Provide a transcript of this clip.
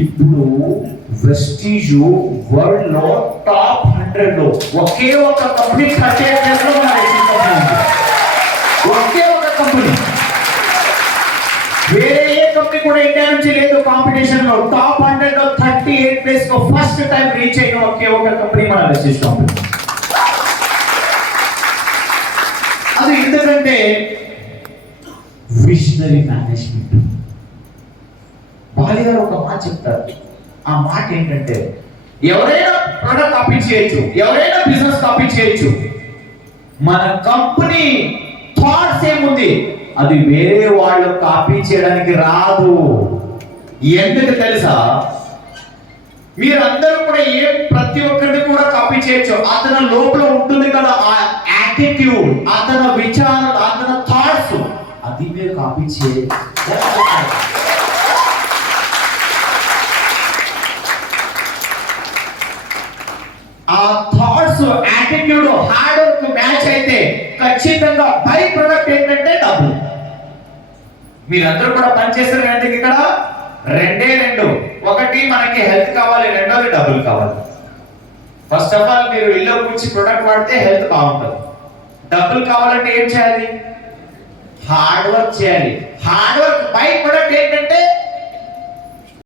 ఇప్పుడు Vestige world లో top 100 లో ఒకే ఒక కంపెనీ 38 ప్లేస్ లో మన ఒకే ఒక కంపెనీ. వేరే ఏ కంపెనీ కూడా ఇండియా నుంచి లేదు కాంపిటీషన్ లో. టాప్ 100 లో 38 ప్లేస్ లో ఫస్ట్ టైం రీచ్ అయిన ఒకే ఒక కంపెనీ మన వెస్టీజ్ కంపెనీ. అది ఎందుకంటే విజనరీ మేనేజ్మెంట్. బాలి గారు ఒక మాట చెప్తారు. ఆ మాట ఏంటంటే ఎవరైనా ప్రొడక్ట్ కాపీ చేయొచ్చు, ఎవరైనా బిజినెస్ కాపీ చేయొచ్చు, మన కంపెనీ థాట్స్ ఏముంది అది వేరే వాళ్ళు కాపీ చేయడానికి రాదు. ఎందుకు తెలుసా? మీరందరూ కూడా ప్రతి ఒక్కరిని కూడా కాపీ చేయొచ్చు. అతని లోపల ఉంటుంది కదా ఆ యాటిట్యూడ్, అతని విచారాలు, అతని థాట్స్, అది మీరు కాపీ చేయాలి. ఆ thoughts, attitude, hard work match అయితే ఖచ్చితంగా బై ప్రొడక్ట్ ఏంటంటే డబ్బు. మీరందరూ కూడా పనిచేస్తారు అంటే ఇక్కడ రెండు. ఒకటి మనకి హెల్త్ కావాలి, రెండోది డబ్బులు కావాలి. ఫస్ట్ ఆఫ్ ఆల్ మీరు ఇల్లు కూర్చి ప్రొడక్ట్ వాడితే హెల్త్ బాగుంటుంది. డబ్బులు కావాలంటే ఏం చేయాలి? హార్డ్ వర్క్ చేయాలి. హార్డ్ వర్క్ బై ప్రొడక్ట్ ఏంటంటే